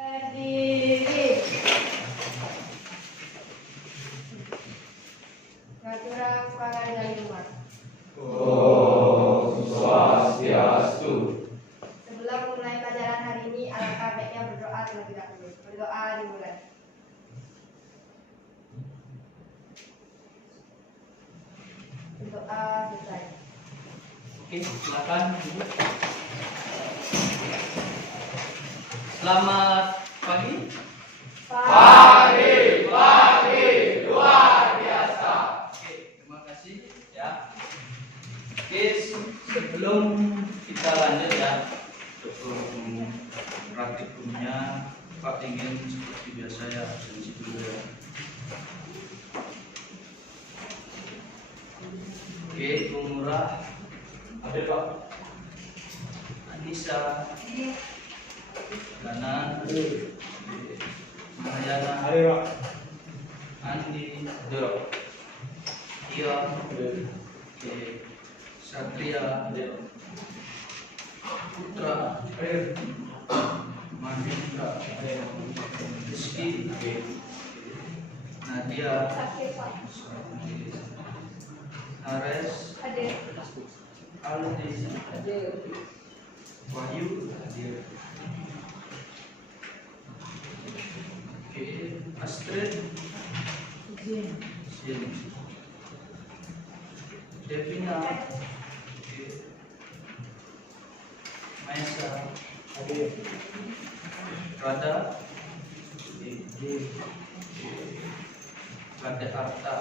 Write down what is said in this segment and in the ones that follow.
Berdiri. Natura kepala dari rumah. Om Swastiastu. Sebelum memulai pelajaran hari ini, alangkah baiknya berdoa terlebih dahulu. Berdoa dimulai. Berdoa selesai. Oke, silakan. Selamat pagi. Pagi luar biasa. Oke, terima kasih ya. Oke, sebelum kita lanjut ya untuk praktikumnya, Pak ingin seperti biasa ya absensi dulu ya. Oke, Bu Murah, ada Pak Anissa, Dana, Mariana, Andi, Iya, Satria, Putra, Mandika, Rizky, Nadia, Hares, Aldi, Wahyu, Oke, Astrid, Sin, Devina, Maisa, Rada, Rada Arta,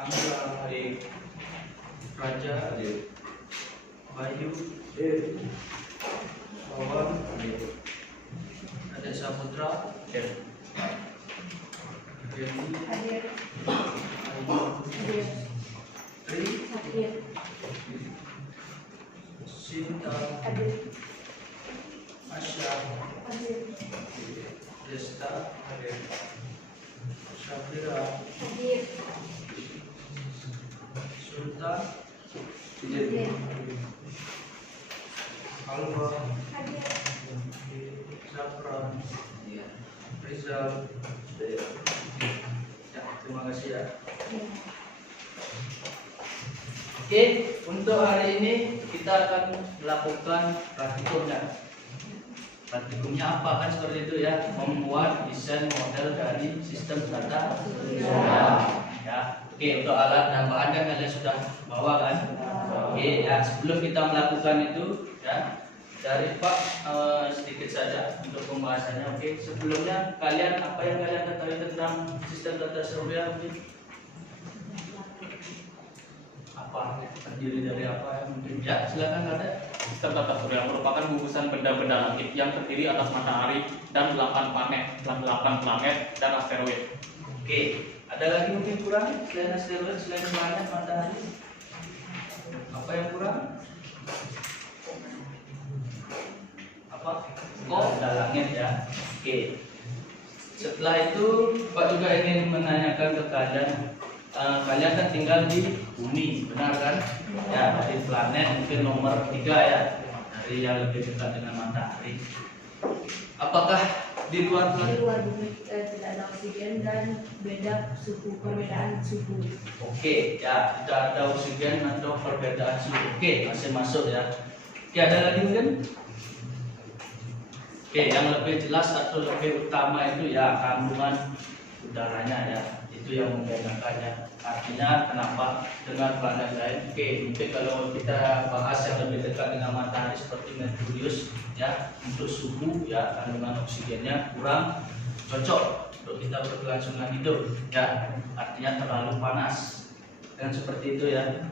Angga, Raja, Bayu, Wawan, ada Saputra, Dewi, Hadir. Ayu, Tri, Hadir. Sinta, Hadir. Asya, Hadir. Desta, Syafira, Hadir. Sultan, Hadir. Alwa, Hadir. Zafran, Rizal. Ya, terima kasih ya. Oke, untuk hari ini kita akan melakukan praktikumnya. Praktikumnya apa kan seperti itu ya, membuat desain model dari sistem data. Ya, oke, untuk alat dan bahan kan kalian sudah bawa kan? Oke, ya sebelum kita melakukan itu ya dari Pak sedikit saja untuk pembahasannya. Oke, sebelumnya kalian apa yang kalian ketahui tentang sistem data survei mungkin? Apa terdiri dari apa ya mungkin? Ya silakan ada. Sistem tata surya merupakan gugusan benda-benda langit yang terdiri atas matahari dan 8 planet dan asteroid. Oke, ada lagi mungkin kurang selain asteroid, selain planet, matahari? Apa yang kurang? Apa? Oh, ada langit ya. Oke. Setelah itu Pak juga ingin menanyakan ke kalian, kalian kan tinggal di bumi, benar kan? Ya, dari planet mungkin nomor 3 ya, dari yang lebih dekat dengan matahari. Apakah di luar Di planet? luar bumi tidak ada oksigen dan perbedaan suhu. Oke, ya tidak ada oksigen atau perbedaan suhu. Oke, masih masuk ya. Oke, ada lagi mungkin? Oke, yang lebih jelas atau lebih utama itu ya kandungan udaranya ya. Itu yang membedakannya. Artinya kenapa dengan planet lain? Oke, mungkin kalau kita bahas yang lebih dekat dengan matahari seperti Merkurius ya, untuk suhu ya kandungan oksigennya kurang cocok untuk kita berkelangsungan hidup ya, artinya terlalu panas dan seperti itu ya.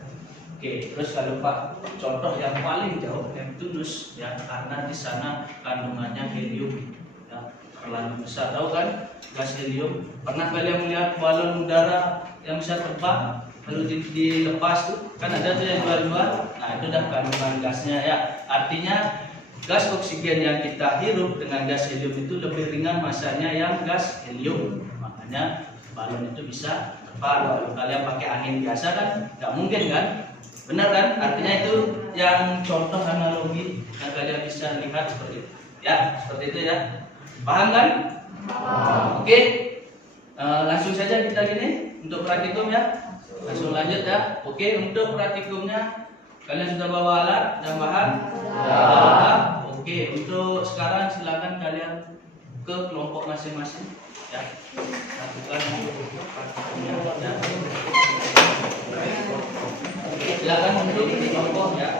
Oke, terus kalau Pak contoh yang paling jauh Neptunus ya, karena di sana kandungannya helium ya, terlalu besar. Tahu kan gas helium? Pernah kalian melihat balon udara yang bisa terbang lalu dilepas tuh kan ada tuh yang luar-luar. Nah itu udah kandungan gasnya ya. Artinya gas oksigen yang kita hirup dengan gas helium itu lebih ringan masanya yang gas helium. Makanya balon itu bisa terbang. Kalau kalian pakai angin biasa kan nggak mungkin kan? Benar kan? Artinya itu yang contoh analogi yang kalian bisa lihat seperti itu. Ya, seperti itu ya. Paham kan? Oke. Langsung saja kita gini untuk praktikum ya. Langsung lanjut ya. Oke, untuk praktikumnya kalian sudah bawa alat dan bahan? Sudah. Oke, untuk sekarang silakan kalian ke kelompok masing-masing ya. Lakukan praktikumnya ya. Silakan untuk di kelompok ya.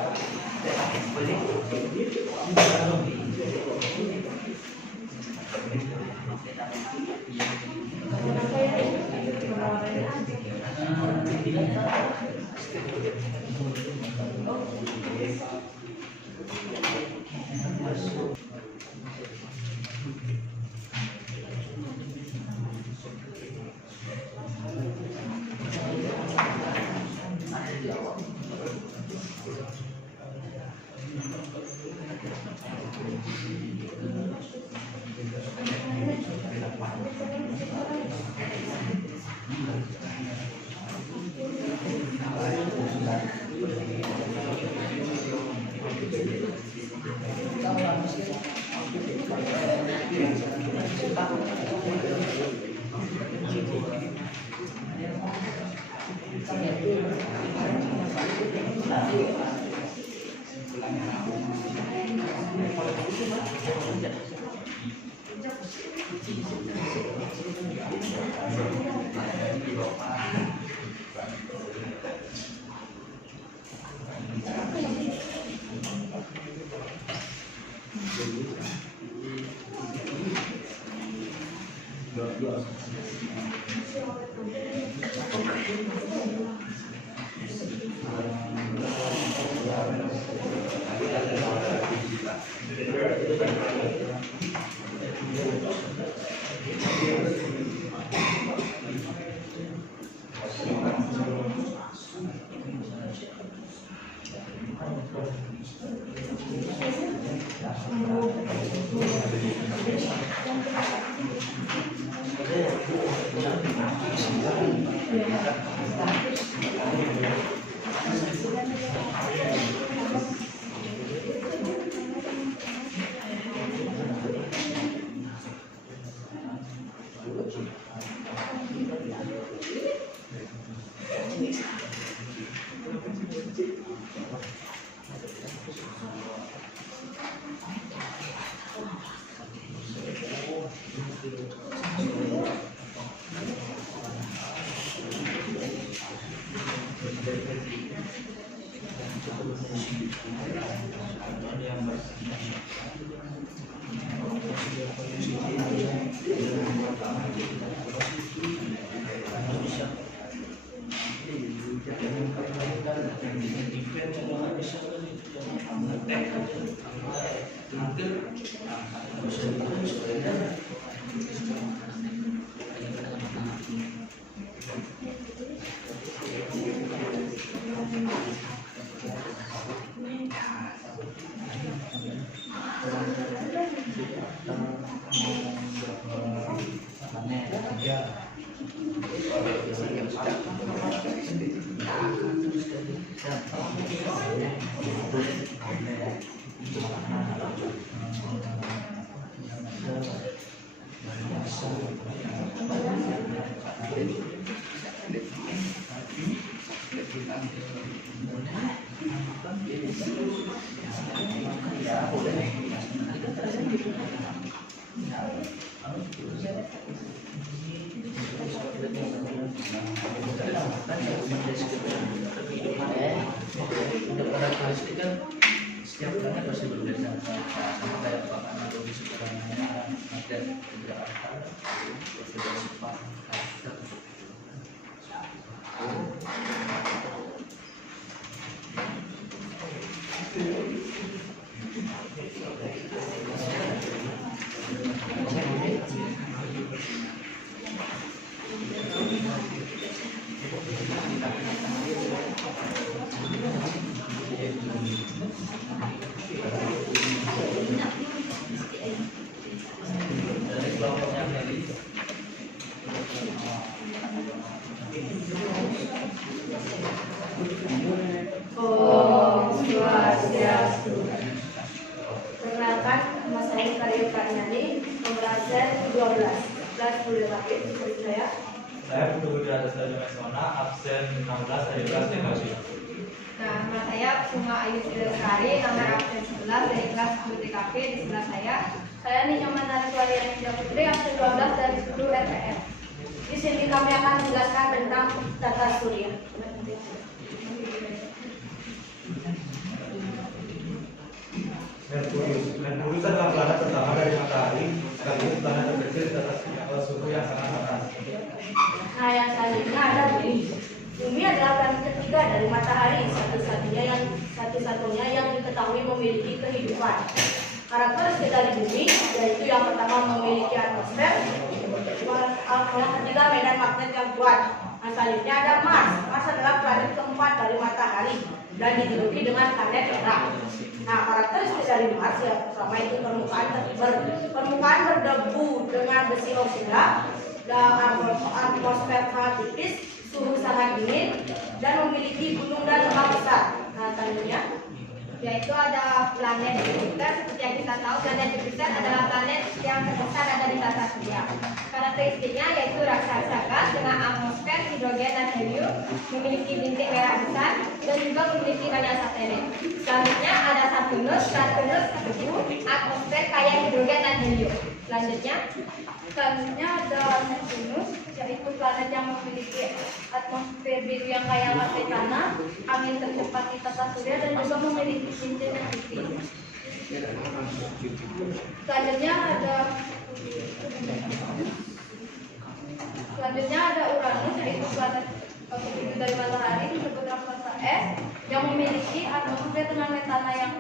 Setiap planet pasti berbeda. Sama kayak pakan analogi sederhananya ada beberapa hal berbeda sifat karakter. Om Swastiastu. Saya Putu Budi Atas Mesona, absen 16 dari kelas TKB. Nah, nama saya Suma Ayu Silesari, nomor absen 11 dari kelas 10 TKP. Di sebelah saya Ninyoman Nariswari Ninja Putri, absen 12 dari 10 RPM. Di sini kami akan menjelaskan tentang tata surya. Merkurius adalah planet pertama dari matahari, sekaligus planet terkecil di atas suhu yang sangat panas. Nah, yang selanjutnya ada Bumi. Bumi adalah planet ketiga dari matahari, satu-satunya yang diketahui memiliki kehidupan. Karakteristik dari Bumi yaitu yang pertama memiliki atmosfer, yang ketiga medan magnet yang kuat. Yang selanjutnya ada Mars. Mars adalah planet keempat dari matahari dan dijuluki dengan planet terang. Nah, karakteristik dari Mars yang pertama itu permukaan berdebu dengan besi oksida, dan atmosfer sangat tipis, suhu sangat dingin, dan memiliki gunung dan lembah besar. Nah, selanjutnya Yaitu ada planet Jupiter. Seperti yang kita tahu, planet Jupiter adalah planet yang terbesar ada di tata surya. Karakteristiknya yaitu raksasa gas dengan atmosfer hidrogen dan helium, memiliki bintik merah besar, dan juga memiliki banyak satelit. Selanjutnya ada Saturnus berdebu, atmosfer kaya hidrogen dan helium. Selanjutnya ada Neptunus, yaitu planet yang memiliki atmosfer biru yang kaya mata tanah, angin tercepat di tata surya, dan juga memiliki cincin yang tipis. Selanjutnya ada Uranus, yaitu planet ketujuh dari matahari, disebut raksasa es, yang memiliki atmosfer dengan metana yang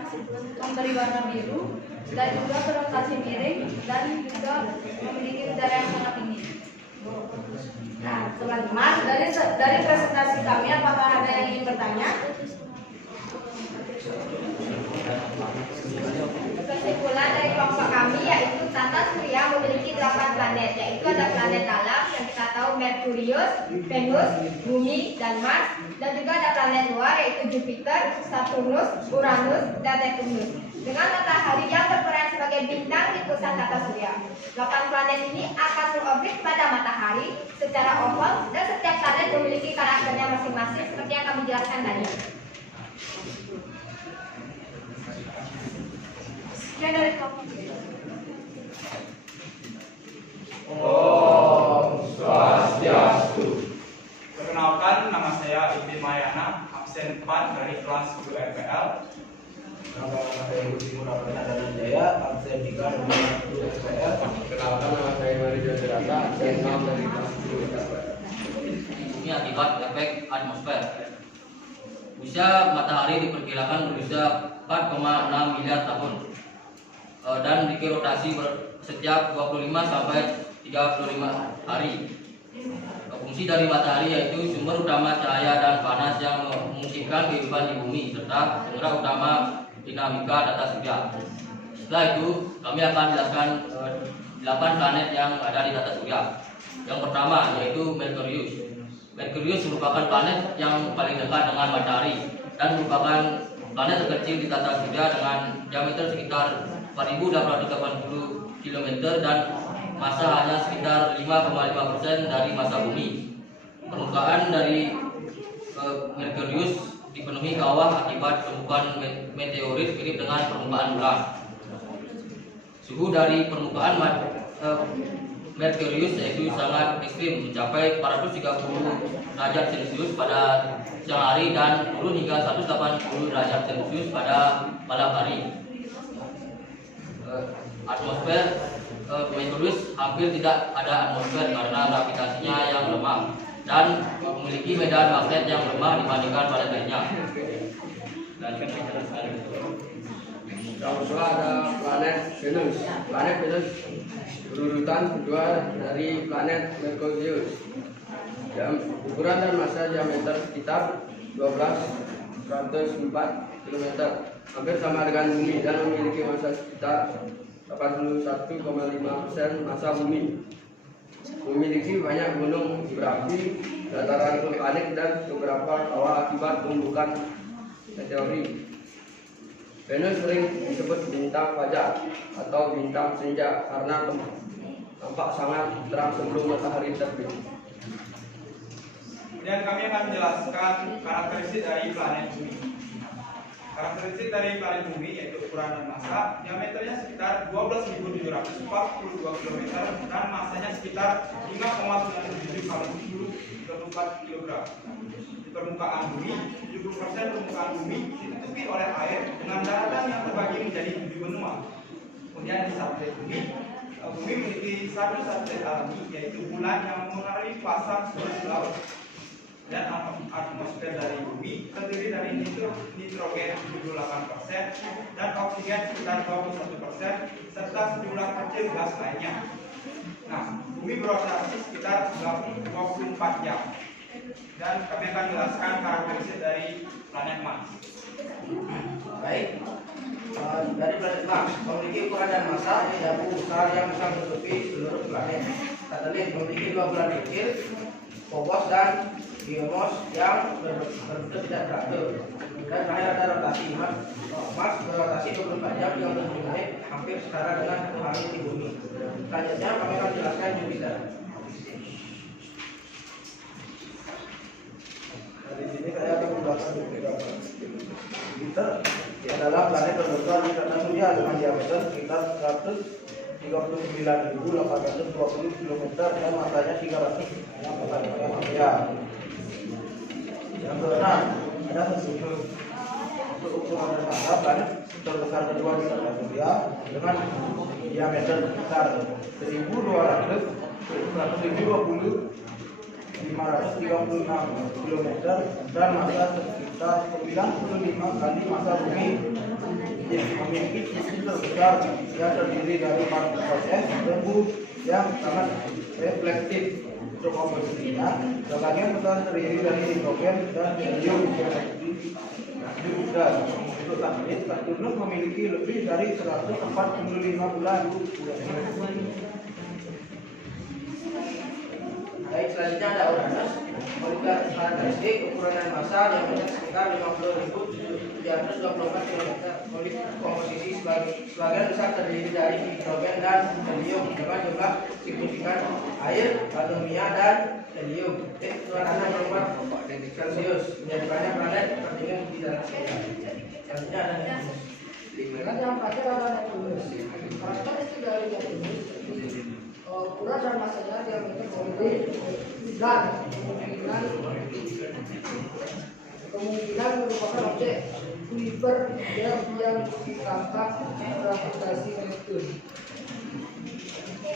memberi warna biru, dan juga berotasi miring, dan juga memiliki udara yang sangat dingin. Nah, teman-teman, dari presentasi kami, apakah ada yang ingin bertanya? Kesimpulan dari kelompok kami yaitu tata surya memiliki 8 planet, yaitu ada planet dalam yang kita tahu Merkurius, Venus, Bumi, dan Mars, dan juga ada planet luar yaitu Jupiter, Saturnus, Uranus, dan Neptunus. Dengan matahari yang berperan sebagai bintang di pusat tata surya. 8 planet ini akan berorbit pada matahari secara oval, dan setiap planet memiliki karakternya masing-masing seperti yang kami jelaskan tadi. Sekian dari kelompok. Om Swastiastu. Perkenalkan, nama saya Ibnu Mayana, absen 4 dari kelas 10 RPL. Nama saya Budi Murabana Dananjaya, absen 3 dari kelas 10 RPL. Perkenalkan, nama saya Marijo Derata, absen 6 dari kelas 10 RPL. Ini akibat efek atmosfer. Usia matahari diperkirakan berusia 4,6 miliar tahun dan dikirotasi setiap 25 sampai 35 hari. Fungsi dari matahari yaitu sumber utama cahaya dan panas yang memungkinkan kehidupan di bumi serta penggerak utama dinamika tata surya. Setelah itu kami akan jelaskan 8 planet yang ada di tata surya. Yang pertama yaitu Merkurius. Merkurius merupakan planet yang paling dekat dengan matahari dan merupakan planet terkecil di tata surya dengan diameter sekitar 4.880 km dan masa hanya sekitar 5,5% dari massa bumi. Permukaan dari Merkurius dipenuhi kawah akibat tumpukan meteorit mirip dengan permukaan bulan. Suhu dari permukaan Merkurius yaitu sangat ekstrim, mencapai 430 derajat Celcius pada siang hari dan turun hingga 180 derajat Celcius pada malam hari. Atmosfer Merkurius hampir tidak ada atmosfer karena gravitasinya yang lemah dan memiliki medan magnet yang lemah dibandingkan planet lainnya. Yang kedua ada planet Venus. Planet Venus berurutan kedua dari planet Merkurius. Ukuran dan massa diameter sekitar 12,104 km, hampir sama dengan bumi dan memiliki massa sekitar 81,5% massa bumi. Memiliki banyak gunung berapi, dataran vulkanik, dan beberapa kawah akibat tumbukan meteorit. Venus sering disebut bintang fajar atau bintang senja karena tampak sangat terang sebelum matahari terbit. Kemudian kami akan menjelaskan karakteristik dari planet Bumi. Karakteristik dari planet Bumi yaitu ukuran dan massa, diameternya sekitar 12.742 km dan massanya sekitar 5,97 kali 10 kg. Di permukaan Bumi, 70% permukaan Bumi ditutupi oleh air dengan daratan yang terbagi menjadi 7 benua. Kemudian di satelit Bumi, Bumi memiliki satu satelit alami yaitu bulan yang mengaruhi pasang surut laut. Dan atmosfer dari Bumi terdiri dari nitrogen 78% dan oksigen sekitar 21% serta sejumlah kecil gas lainnya. Nah, Bumi berotasi sekitar 24 jam. Dan kami akan jelaskan karakteristik dari planet Mars. Baik, dari planet Mars memiliki ukuran dan massa yang besar yang bisa menutupi seluruh planet. Satelit memiliki 2 bulan kecil, Phobos dan Deimos yang berbentuk tidak teratur. Dan terakhir ada rotasi. Mars berotasi 24 jam 30 menit, hampir setara dengan 1 hari di Bumi. Selanjutnya kami akan jelaskan Jupiter. Di sini saya akan menjelaskan Jupiter. Jupiter adalah planet terbesar di tata surya dengan diameter sekitar 139.820 km dan massanya 300 ya. Yang keenam ada Neptunus. Untuk ukuran dan massa planet terbesar kedua di tata surya dengan diameter sekitar 1.220 km dan massa sekitar 95 kali massa Bumi. Memiliki sisi terbesar yang terdiri dari partikel es debu yang sangat reflektif. Untuk komposisinya, bagian besar terdiri dari hidrogen dan helium. Jupiter untuk satelit, Saturnus memiliki lebih dari 145 bulan. Baik, selanjutnya ada Uranus. Memiliki karakteristik ukuran dan massa yang sekitar 50.724 km. Memiliki komposisi sebagian besar terdiri dari hidrogen dan helium dengan jumlah signifikan air, atomia dan helium. Suasana berubah Celsius menjadikannya planet terdingin di dalam surya. Selanjutnya ada Neptunus. Yang terakhir ada Neptunus. Karakteristik dari Neptunus ukuran dan massanya diameter dan kemungkinan merupakan objek Kuiper yang ditangkap gravitasi Neptun.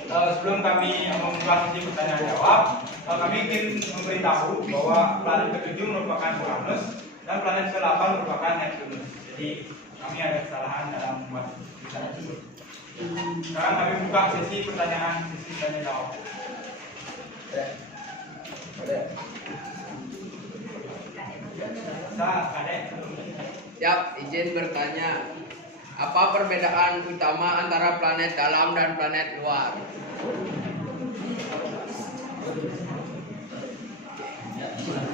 Sebelum kami membuka sesi pertanyaan jawab, kami ingin memberitahu bahwa planet ke-7 merupakan Uranus dan planet ke-8 merupakan Neptunus. Jadi kami ada kesalahan dalam membuat tulisan tersebut. Sekarang kami buka sesi pertanyaan, sesi tanya jawab. Siap, izin bertanya. Apa perbedaan utama antara planet dalam dan planet luar?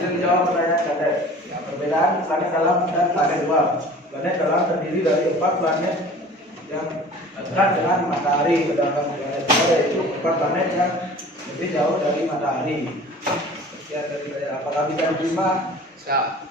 Yang jawab pertanyaan Kadek. Ya, perbedaan planet dalam dan planet luar. Planet dalam terdiri dari 4 planet yang dekat dengan matahari, sedangkan planet luar yaitu 4 planet yang lebih jauh dari matahari. Ya, apakah bisa diterima? Siap.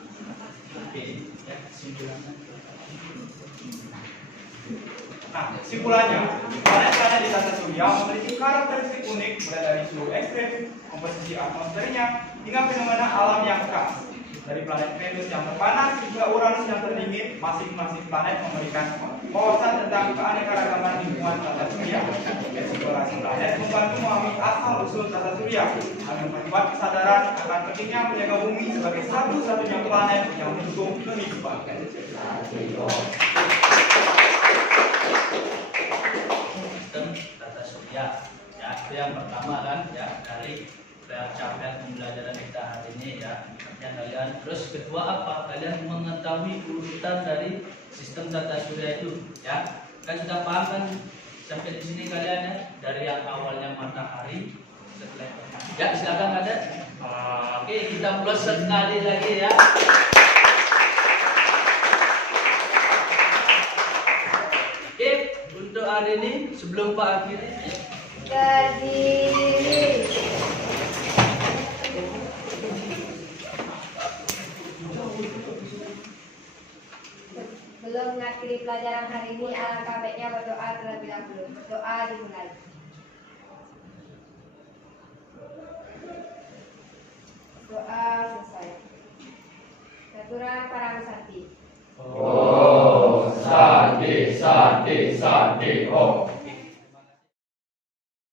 Nah, kesimpulannya, planet-planet di tata surya memiliki karakteristik unik mulai dari suhu ekstrim, komposisi atmosfernya, hingga fenomena alam yang khas. Dari planet Venus yang terpanas hingga Uranus yang terdingin, masing-masing planet memberikan wawasan tentang keanekaragaman lingkungan tata surya. Eksplorasi planet membantu memahami asal-usul tata surya, dan memperkuat kesadaran akan pentingnya menjaga bumi sebagai satu-satunya planet yang mendukung kehidupan. Sistem tata surya ya, itu yang pertama kan ya, dari capaian pembelajaran kita hari ini ya, kalian. Terus kedua apa, kalian mengetahui urutan dari sistem tata surya itu ya, kan sudah paham kan sampai di sini kalian ya, dari yang awalnya matahari setelah ya. Silakan ada. Oke, kita plus sekali lagi ya. Oke, untuk hari ini sebelum Pak akhiri Berdiri. pelajaran hari ini alangkah baiknya berdoa terlebih dahulu. Doa dimulai. Doa selesai. Keturunan para Nusantara.